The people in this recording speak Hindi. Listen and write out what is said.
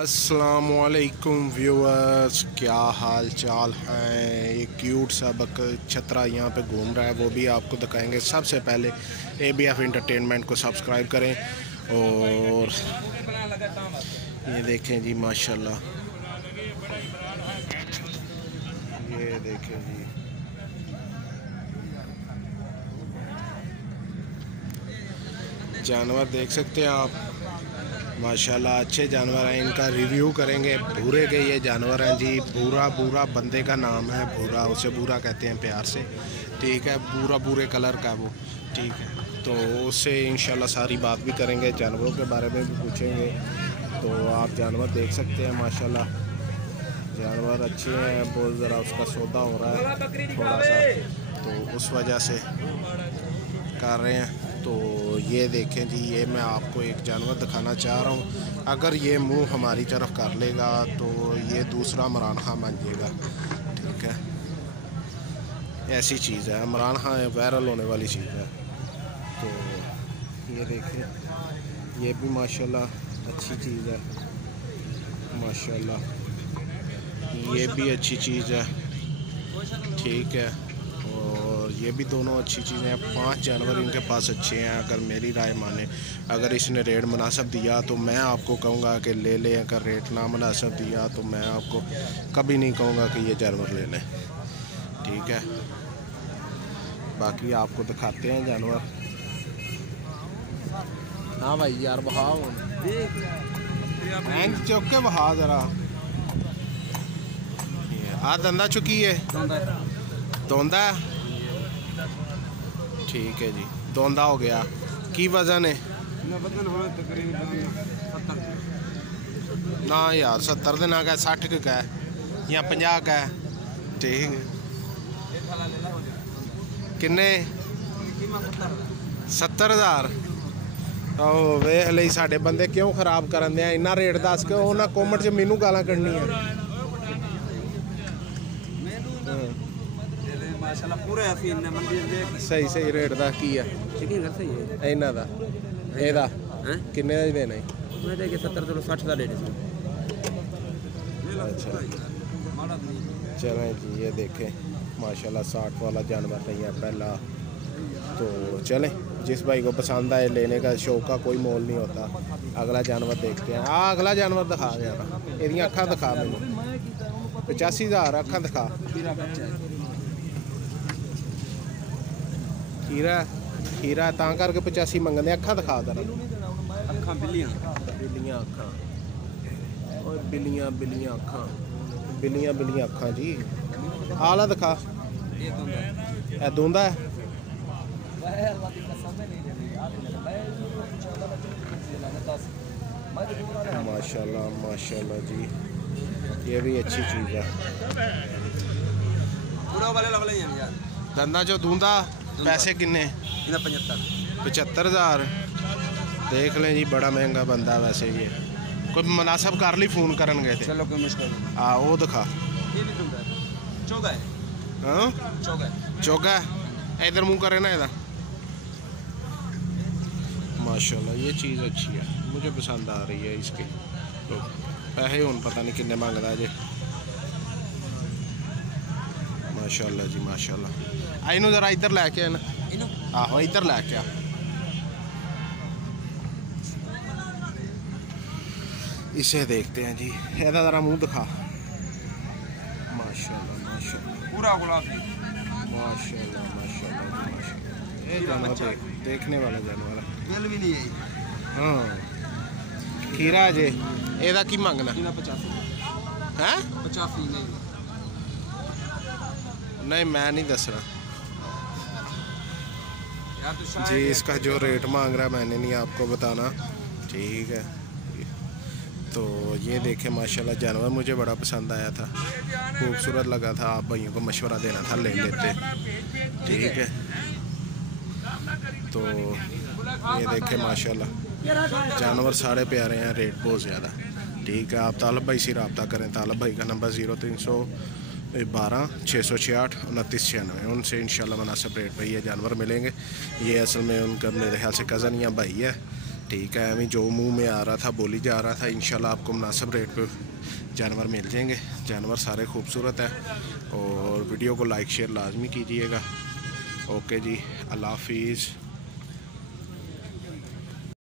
अस्सलामुअलैकुम व्यूअर्स, क्या हाल चाल है। एक क्यूट सा छतरा यहाँ पे घूम रहा है, वो भी आपको दिखाएंगे। सबसे पहले ABF एंटरटेनमेंट को सब्सक्राइब करें। और ये देखें जी, माशाल्लाह, ये देखें जी, जानवर देख सकते हैं आप, माशाल्लाह अच्छे जानवर हैं। इनका रिव्यू करेंगे। भूरे के ये जानवर हैं जी। भूरा भूरा बंदे का नाम है, भूरा, उसे भूरा कहते हैं प्यार से, ठीक है। भूरा भूरे कलर का वो, ठीक है। तो उससे इंशाल्लाह सारी बात भी करेंगे, जानवरों के बारे में भी पूछेंगे। तो आप जानवर देख सकते हैं, माशाल्लाह जानवर अच्छे हैं। बहुत ज़रा उसका सौदा हो रहा है थोड़ा सा, तो उस वजह से कर रहे हैं। तो ये देखें जी, ये मैं आपको एक जानवर दिखाना चाह रहा हूँ। अगर ये मुंह हमारी तरफ कर लेगा तो ये दूसरा इमरान खान बन जाएगा, ठीक है। ऐसी चीज़ है, इमरान खान वायरल होने वाली चीज़ है। तो ये देखें, ये भी माशाल्लाह अच्छी चीज़ है, माशाल्लाह ये भी अच्छी चीज़ है, ठीक है। और ये भी दोनों अच्छी चीज़ें हैं। 5 जानवर इनके पास अच्छे हैं, अगर मेरी राय माने। अगर इसने रेट मुनासिब दिया तो मैं आपको कहूँगा कि ले लें। अगर रेट ना मुनासिब दिया तो मैं आपको कभी नहीं कहूँगा कि ये जानवर ले लें, ठीक है। बाकी आपको दिखाते हैं जानवर। हाँ भाई यार, बहाव चौक के बहा ज़रा। हाँ, धंधा चुकी है, धोंदा, ठीक है जी, धोंदा हो गया। की वजन है ना यार, 70 दिन आ गया, 60 का है या 50 का है, ठीक है। किन्ने 70,000। ओह वेख ली, साडे बंदे क्यों खराब करन दे। इन्ना रेट दस के उन्हें कॉमेंट च मैनू गालां कढ़नी है। सही सही रेट दा की है इन्हां दा? एदा किन्ने दा देना है? 70 तो 60 का दे दे। अच्छा चलें जी, ये देखें माशाल्लाह 60 वाला जानवर नहीं है पहला। तो चलें, जिस भाई को पसंद आए लेने का, शौक का कोई मोल नहीं होता। अगला जानवर देखते हैं। हाँ, अगला जानवर दिखा यार, एदियां अखां दिखा मैनू। 85,000 अखां दिखा। खीरा खीरा तां करके 85 मंगते। अखां दिखा दरा। अखां बिल्लियां बिल्लियां अखां, और बिल्लियां बिल्लियां अखां, बिल्लियां बिल्लियां अखां जी। आला दिखा। ये दूंदा है। माशाल्लाह माशाल्लाह जी, ये भी अच्छी चीज़ है। धंधा जो दूंदा, पैसे किन्ने? 75,000। देख लें जी, बड़ा महंगा बंदा वैसे ये। कोई मुनासिब कर ली, फोन करन गए थे। चलो कोई मुश्किल। हाँ वो दिखा। हाँ चौगा है, इधर मुँह करे ना इधर। माशाल्लाह ये चीज़ अच्छी है, मुझे पसंद आ रही है इसके। तो पैसे हूँ पता नहीं किन्ने मंगदा जे। माशाल्लाह जी माशाल्लाह। इनू जरा इधर लैके ना। आहो इधर लैके आ। इसे देखते हैं जी, ਇਹਦਾ जरा मुंह दिखा। माशाल्लाह माशाल्लाह पूरा गुलाबी, माशाल्लाह माशाल्लाह माशाल्लाह। ये जानवर देखने वाला जानवर है। तेल भी नहीं है। हाँ खीरा जे, ਇਹਦਾ की मंगना? 85 है। 85 नहीं मैं नहीं दसना जी। इसका जो रेट मांग रहा है मैंने नहीं आपको बताना, ठीक है। तो ये देखें माशाल्लाह जानवर मुझे बड़ा पसंद आया था, खूबसूरत लगा था। आप भाइयों को मशवरा देना था, ले लेते, ठीक है। तो ये देखें माशाल्लाह जानवर सारे प्यारे हैं, रेट बहुत ज़्यादा, ठीक है। आप तालब भाई से रब्ता करें। तालब भाई का नंबर 0312 666 2996। उनसे इंशाल्लाह मुनासिब रेट पर ये जानवर मिलेंगे। ये असल में उनका मेरे ख्याल से कज़न या भाई है, ठीक है, अभी जो मुंह में आ रहा था बोली जा रहा था। इंशाल्लाह आपको मुनासिब रेट पे जानवर मिल जाएंगे। जानवर सारे खूबसूरत हैं और वीडियो को लाइक शेयर लाजमी कीजिएगा। ओके जी, अल्लाह हाफिज़।